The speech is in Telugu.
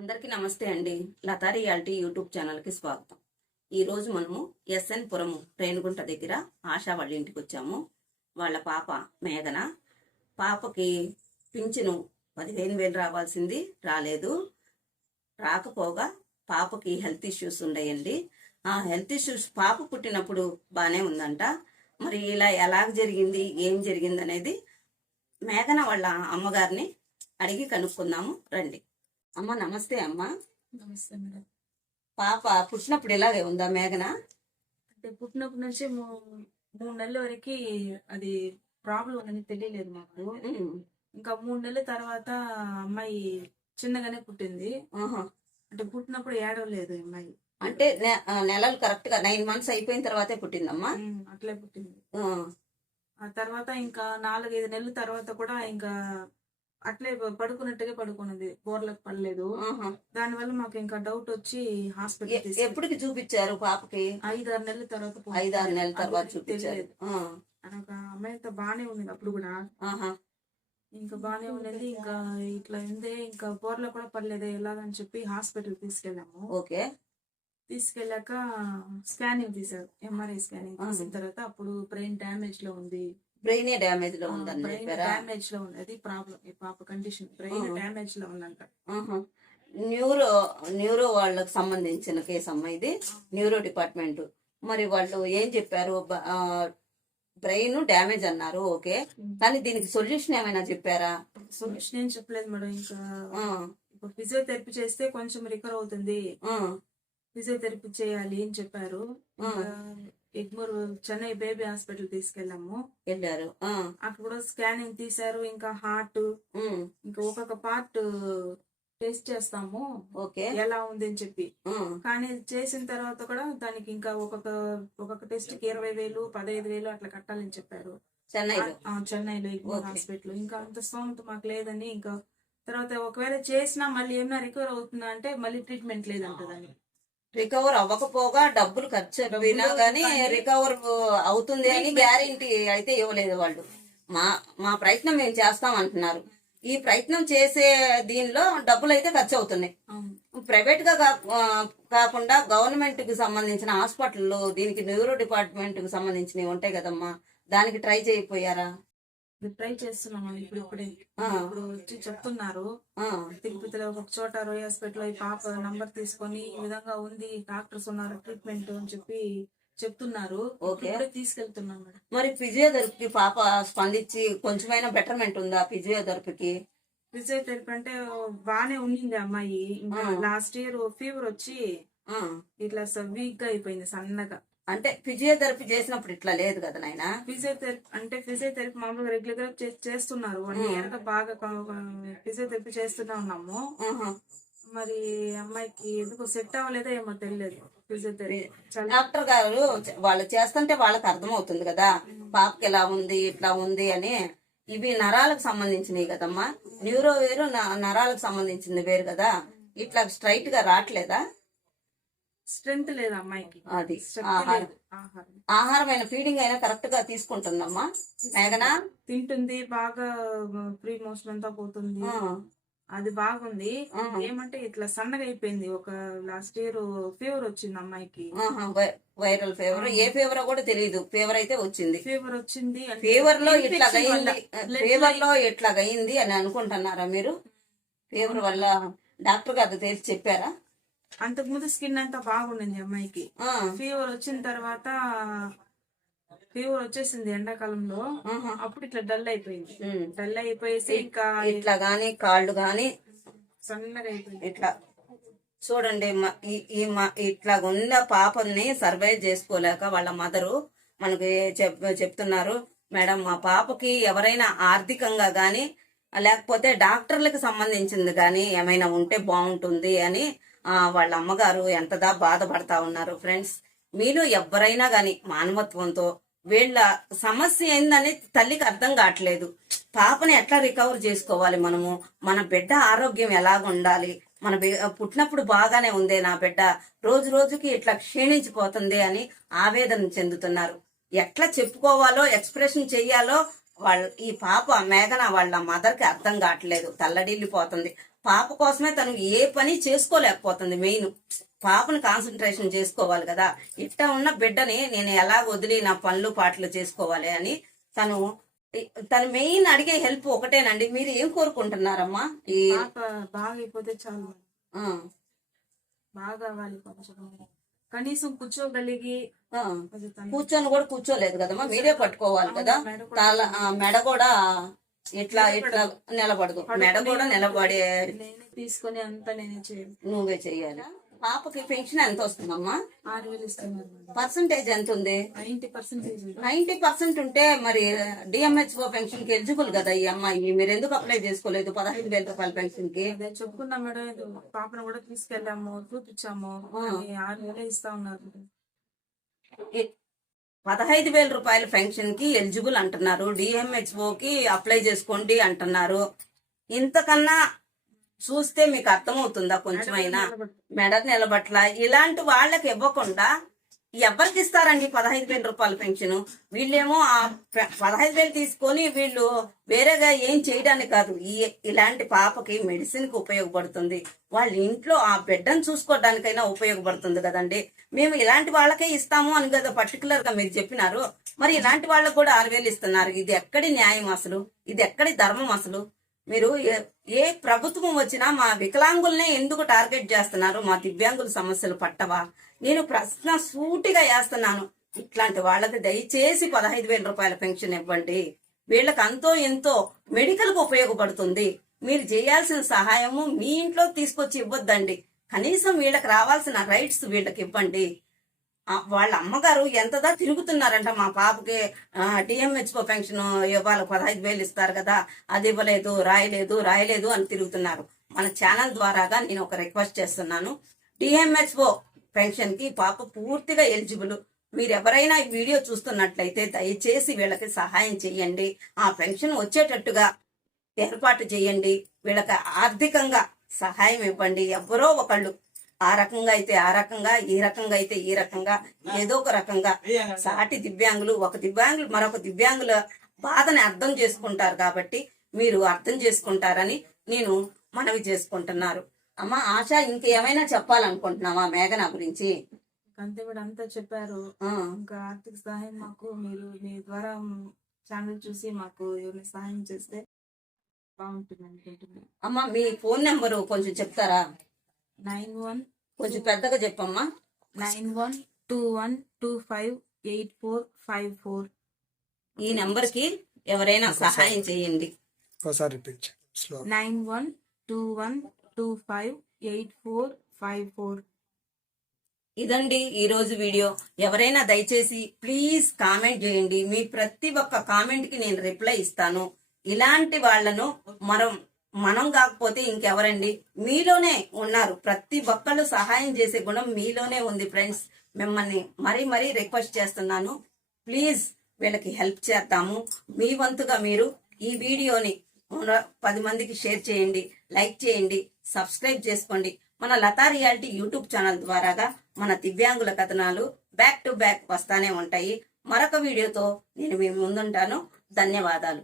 అందరికీ నమస్తే అండి. లతా రియాలిటీ యూట్యూబ్ ఛానల్కి స్వాగతం. ఈరోజు మనము ఎస్ఎన్ పురము రేణుగుంట దగ్గర ఆశా వాళ్ళ ఇంటికి వచ్చాము. వాళ్ళ పాప మేఘన. పాపకి పింఛను 15,000 రావాల్సింది రాలేదు. రాకపోగా పాపకి హెల్త్ ఇష్యూస్ ఉన్నాయండి. ఆ హెల్త్ ఇష్యూస్ పాప పుట్టినప్పుడు బాగానే ఉందంట. మరి ఇలా ఎలాగ జరిగింది, ఏం జరిగింది అనేది మేఘన వాళ్ళ అమ్మగారిని అడిగి కనుక్కుందాము రండి. అమ్మ నమస్తే. అమ్మ నమస్తే మేడం. పాప పుట్టినప్పుడు ఇలాగే ఉందా మేఘన? అంటే పుట్టినప్పటి నుంచి 3 నెలల వరకు అది ప్రాబ్లం ఉందని తెలియలేదు మాకు. ఇంకా 3 నెలల తర్వాత అమ్మాయి చిన్నగానే పుట్టింది. అంటే పుట్టినప్పుడు ఏడవలేదు అమ్మాయి. అంటే నెలలు కరెక్ట్ గా 9 months అయిపోయిన తర్వాతే పుట్టిందమ్మా? అట్లే పుట్టింది. ఆ తర్వాత ఇంకా 4-5 నెలల తర్వాత కూడా ఇంకా అట్లే పడుకున్నట్టుగా పడుకున్నది, బోర్లకు పడలేదు. దానివల్ల మాకు ఇంకా డౌట్ వచ్చి హాస్పిటల్ ఎప్పటికి చూపించారు పాపకి? 5-6 నెలల తర్వాత. 5-6 నెలల తర్వాత చూపించారు. అమ్మాయితో బానే ఉన్నది అప్పుడు కూడా. ఇంకా బానే ఉన్నది. ఇంకా ఇట్లా ఉంది, ఇంకా బోర్లో కూడా పడలేదు ఎలాగని చెప్పి హాస్పిటల్ తీసుకెళ్ళాము. ఓకే. తీసుకెళ్ళాక స్కానింగ్ తీసారు, ఎంఆర్ఐ స్కానింగ్ తీసిన తర్వాత అప్పుడు బ్రెయిన్ డ్యామేజ్ లో ఉంది. బ్రెయిన్ డ్యామేజ్ లో ఉందని బ్రెయిన్ డ్యామేజ్ లో ఉంది, అది ప్రాబ్లం. ఈ పాప కండిషన్ బ్రెయిన్ డ్యామేజ్ లో ఉందంట. న్యూరో వాళ్ళకి సంబంధించిన కేసు అమ్మ ఇది, న్యూరో డిపార్ట్మెంట్. మరి వాళ్ళు ఏం చెప్పారు? బ్రెయిన్ డ్యామేజ్ అన్నారు. ఓకే, కానీ దీనికి సొల్యూషన్ ఏమైనా చెప్పారా? సొల్యూషన్ ఏం చెప్పలేదు మేడం. ఇంకా ఫిజియోథెరపీ చేస్తే కొంచెం రికవర్ అవుతుంది, ఫిజియోథెరపీ చేయాలి అని చెప్పారు. ఎగ్మూర్ చెన్నై బేబీ హాస్పిటల్ వెళ్ళారు. అక్కడ కూడా స్కానింగ్ తీసారు. ఇంకా హార్ట్, ఇంకా ఒక్కొక్క పార్ట్ టెస్ట్ చేస్తాము ఎలా ఉంది అని చెప్పి. కానీ చేసిన తర్వాత కూడా దానికి ఇంకా ఒక్కొక్క టెస్ట్ కి 20,000, 15,000 అట్లా కట్టాలని చెప్పారు చెన్నైలో ఎగ్మూర్ హాస్పిటల్. ఇంకా అంత స్తోమత మాకు లేదని, ఇంకా తర్వాత ఒకవేళ చేసినా మళ్ళీ ఏమైనా రికవర్ అవుతుందా అంటే మళ్ళీ ట్రీట్మెంట్ లేదంట. దానికి రికవర్ అవ్వకపోగా డబ్బులు ఖర్చు అయినా కానీ రికవర్ అవుతుంది అని గ్యారెంటీ అయితే ఇవ్వలేదు వాళ్ళు. మా ప్రయత్నం మేము చేస్తాం అంటున్నారు. ఈ ప్రయత్నం చేసే దీనిలో డబ్బులు అయితే ఖర్చు అవుతున్నాయి. ప్రైవేట్ గా కాకుండా గవర్నమెంట్ కి సంబంధించిన హాస్పిటల్లో దీనికి న్యూరో డిపార్ట్మెంట్ కి సంబంధించినవి ఉంటాయి కదమ్మా, దానికి ట్రై చేయకపోయారా? ట్రై చేస్తున్నాము. ఇప్పుడే వచ్చి చెప్తున్నారు తిరుపతిలో ఒక చోట రోయ్ హాస్పిటల్ ఈ పాప నంబర్ తీసుకొని ఈ విధంగా ఉంది, డాక్టర్స్ ఉన్నారు, ట్రీట్మెంట్ అని చెప్పి చెప్తున్నారు. తీసుకెళ్తున్నాం మేడం. మరి ఫిజియోథెరపీకి పాప స్పందించి కొంచెమైనా బెటర్మెంట్ ఉందా? ఫిజియోథెరపీకి అంటే బానే ఉండింది అమ్మాయి. ఇంకా లాస్ట్ ఇయర్ ఫీవర్ వచ్చి ఇట్లా వీక్ గా అయిపోయింది, సన్నగా. అంటే ఫిజియోథెరపీ చేసినప్పుడు ఇట్లా లేదు కదా నాయన? ఫిజియోథెరపీ మామూలుగా రెగ్యులర్ గా చేస్తున్నారు. 1 year బాగా ఫిజియోథెరపీ చేస్తూనే ఉన్నాము. మరి అమ్మాయికి ఎందుకు సెట్ అవ్వలేదో ఏమో తెలియలేదు ఫిజియోథెరపీ. డాక్టర్ గారు వాళ్ళు చేస్తుంటే వాళ్ళకి అర్థమవుతుంది కదా పాపకి ఎలా ఉంది, ఇట్లా ఉంది అని. ఇవి నరాలకు సంబంధించినవి కదమ్మా, న్యూరో వేరు, నరాలకు సంబంధించింది వేరు కదా. ఇట్లా స్ట్రైట్ గా రావట్లేదా? స్ట్రెంత్ లేదు అమ్మాయికి. అది ఆహారమైన ఫీడింగ్ అయినా కరెక్ట్ గా తీసుకుంటుందమ్మా మేఘన? తింటుంది బాగా, ఫ్రీ మోషన్ అంతా పోతుంది, అది బాగుంది. ఏమంటే ఇట్లా సన్నగా అయిపోయింది. ఒక లాస్ట్ ఇయర్ ఫీవర్ వచ్చింది అమ్మాయికి, వైరల్ ఫీవర్. ఏ ఫీవర్ కూడా తెలియదు, ఫీవర్ అయితే వచ్చింది. ఫీవర్ లో ఇట్లా అయింది అని అనుకుంటున్నారా మీరు? ఫీవర్ వల్ల డాక్టర్ గారు తెలిసి చెప్పారా? అంతకు ముందు స్కిన్ అంతా బాగుండింది అమ్మాయికి. ఫీవర్ వచ్చిన తర్వాత ఫీవర్ వచ్చేసింది ఎండాకాలంలో, అప్పుడు ఇట్లా డల్ అయిపోయింది. డల్ అయిపోయేసి ఇంకా ఇట్లా గాని కాళ్ళు గాని సన్నగా అయిపోయింది. ఇట్లా చూడండి, ఇట్లా ఉన్న పాపని సర్వైవ్ చేసుకోలేక వాళ్ళ మదరు మనకి చెప్తున్నారు, మేడం మా పాపకి ఎవరైనా ఆర్థికంగా గాని లేకపోతే డాక్టర్లకు సంబంధించింది గాని ఏమైనా ఉంటే బాగుంటుంది అని వాళ్ళ అమ్మగారు ఎంతదా బాధపడతా ఉన్నారు. ఫ్రెండ్స్, మీరు ఎవరైనా గాని మానవత్వంతో వీళ్ళ సమస్య ఏందని తల్లికి అర్థం కావట్లేదు. పాపని ఎట్లా రికవర్ చేసుకోవాలి మనము, మన బిడ్డ ఆరోగ్యం ఎలాగ ఉండాలి, మన పుట్టినప్పుడు బాగానే ఉందే నా బిడ్డ, రోజు రోజుకి ఇట్లా క్షీణించిపోతుంది అని ఆవేదన చెందుతున్నారు. ఎట్లా చెప్పుకోవాలో, ఎక్స్ప్రెషన్ చెయ్యాలో ఈ పాప మేఘన వాళ్ళ మదర్ కి అర్థం కావట్లేదు. తల్లడిల్లిపోతుంది. పాప కోసమే తను ఏ పని చేసుకోలేకపోతుంది. మెయిన్ పాపను కాన్సన్ట్రేషన్ చేసుకోవాలి కదా. ఇట్ట ఉన్న బిడ్డని నేను ఎలా వదిలి నా పనులు పాటలు చేసుకోవాలి అని తను మెయిన్ అడిగే హెల్ప్ ఒకటేనండి. మీరు ఏం కోరుకుంటున్నారమ్మా? ఈ పాప బాగా అయిపోతే చాలు. ఆ, బాగా వాళ్ళు కొంచెం కనీసం కూర్చోగలిగి అది తను కూర్చొని కూడా కూర్చోలేదు కదమ్మా, మీరే పట్టుకోవాలి కదా. మెడ కూడా ఇట్లా నిలబడదు. మెడ కూడా నిలబడే నేనే తీసుకొని అంతా నేనే చేయాలి. నువ్వే చెయ్యాలి. పాపకి పెన్షన్ ఎంత వస్తుందమ్మా? 6,000 ఇస్తున్నారు. పర్సంటేజ్ ఎంత ఉంది? 90%. 90% ఉంటే మరి డిఎంహెచ్ఓ పెన్షన్ కి ఎలిజిబుల్ కదా ఈ అమ్మాయి. మీరు ఎందుకు అప్లై చేసుకోలేదు 15,000 రూపాయల పెన్షన్ కి? అదే చెప్పుకున్నాం మేడం, ఇది పాపను కూడా తీసుకెళ్ళాము, చూపించాము, 6,000 ఇస్తా ఉన్నారు. 15,000 రూపాయల పెన్షన్ కి ఎలిజిబుల్ అంటున్నారు, డిఎంహెచ్ఓ కి అప్లై చేసుకోండి అంటున్నారు. ఇంతకన్నా చూస్తే మీకు అర్థమవుతుందా కొంచెమైనా? మెడ నిలబట్ల ఇలాంటి వాళ్ళకి ఇవ్వకుండా ఎవరికి ఇస్తారండి 15,000 రూపాయల పెన్షన్? వీళ్ళేమో ఆ 15,000 తీసుకొని వీళ్ళు వేరేగా ఏం చేయడానికి కాదు, ఇలాంటి పాపకి మెడిసిన్ కి ఉపయోగపడుతుంది, వాళ్ళ ఇంట్లో ఆ బిడ్డను చూసుకోవడానికైనా ఉపయోగపడుతుంది కదండి. మేము ఇలాంటి వాళ్ళకే ఇస్తాము అని కదా పర్టికులర్ గా మీరు చెప్పినారు. మరి ఇలాంటి వాళ్ళకు కూడా 6,000 ఇస్తున్నారు. ఇది ఎక్కడి న్యాయం అసలు? ఇది ఎక్కడి ధర్మం అసలు? మీరు ఏ ప్రభుత్వం వచ్చినా మా వికలాంగుల్నే ఎందుకు టార్గెట్ చేస్తున్నారు? మా దివ్యాంగుల సమస్యలు పట్టవా? నేను ప్రశ్న సూటిగా వేస్తున్నాను. ఇట్లాంటి వాళ్ళకి దయచేసి 15,000 రూపాయల పెన్షన్ ఇవ్వండి. వీళ్ళకి అంతో ఎంతో మెడికల్ కు ఉపయోగపడుతుంది. మీరు చేయాల్సిన సహాయము మీ ఇంట్లో తీసుకొచ్చి ఇవ్వద్దండి. కనీసం వీళ్ళకి రావాల్సిన రైట్స్ వీళ్ళకి ఇవ్వండి. వాళ్ళ అమ్మగారు ఎంతదా తిరుగుతున్నారంట, మా పాపకి డిఎంహెచ్ఓ పెన్షన్ ఇవ్వాలి 15,000 ఇస్తారు కదా, అది ఇవ్వలేదు, రాయలేదు అని తిరుగుతున్నారు. మన ఛానల్ ద్వారాగా నేను ఒక రిక్వెస్ట్ చేస్తున్నాను. డిఎంహెచ్ఓ పెన్షన్ కి పాప పూర్తిగా ఎలిజిబుల్. మీరు ఎవరైనా ఈ వీడియో చూస్తున్నట్లయితే దయచేసి వీళ్ళకి సహాయం చేయండి. ఆ పెన్షన్ వచ్చేటట్టుగా ఏర్పాటు చేయండి. వీళ్ళకి ఆర్థికంగా సహాయం ఇవ్వండి. ఎవరో ఒకళ్ళు ఆ రకంగా అయితే ఆ రకంగా, ఈ రకంగా అయితే ఈ రకంగా, ఏదో ఒక రకంగా సాటి దివ్యాంగులు మరొక దివ్యాంగుల బాధని అర్థం చేసుకుంటారు కాబట్టి మీరు అర్థం చేసుకుంటారని నేను మనవి చేసుకుంటున్నారు. అమ్మా ఆశ, ఇంకేమైనా చెప్పాలనుకుంటున్నావా మేఘన గురించి? అంతే కూడా అంతా చెప్పారు. ఇంకా ఆర్థిక సహాయం మాకు మీరు మీ ద్వారా ఛానల్ చూసి మాకు ఏమైనా సహాయం చేస్తే బాగుంటుంది అనుకుంటున్నాను. అమ్మా మీ ఫోన్ నెంబరు కొంచెం చెప్తారా? 91 కొంచెం పెద్దగా చెప్పమ్మా. 9121258454. ఈ నెంబర్ కి ఎవరైనా సహాయం చేయండి. 9121258454. ఇదండి ఈ రోజు వీడియో. ఎవరైనా దయచేసి ప్లీజ్ కామెంట్ చేయండి. మీ ప్రతి ఒక్క కామెంట్ కి నేను రిప్లై ఇస్తాను. ఇలాంటి వాళ్లను మనం కాకపోతే ఇంకెవరండి? మీలోనే ఉన్నారు. ప్రతి ఒక్కళ్ళు సహాయం చేసే గుణం మీలోనే ఉంది ఫ్రెండ్స్. మిమ్మల్ని మరీ రిక్వెస్ట్ చేస్తున్నాను, ప్లీజ్ వీళ్ళకి హెల్ప్ చేద్దాము. మీ వంతుగా మీరు ఈ వీడియోని 10 మందికి షేర్ చేయండి, లైక్ చేయండి, సబ్స్క్రైబ్ చేసుకోండి. మన లతా రియాలిటీ యూట్యూబ్ ఛానల్ ద్వారాగా మన దివ్యాంగుల కథనాలు బ్యాక్ టు బ్యాక్ వస్తానే ఉంటాయి. మరొక వీడియోతో నేను మీ ముందుంటాను. ధన్యవాదాలు.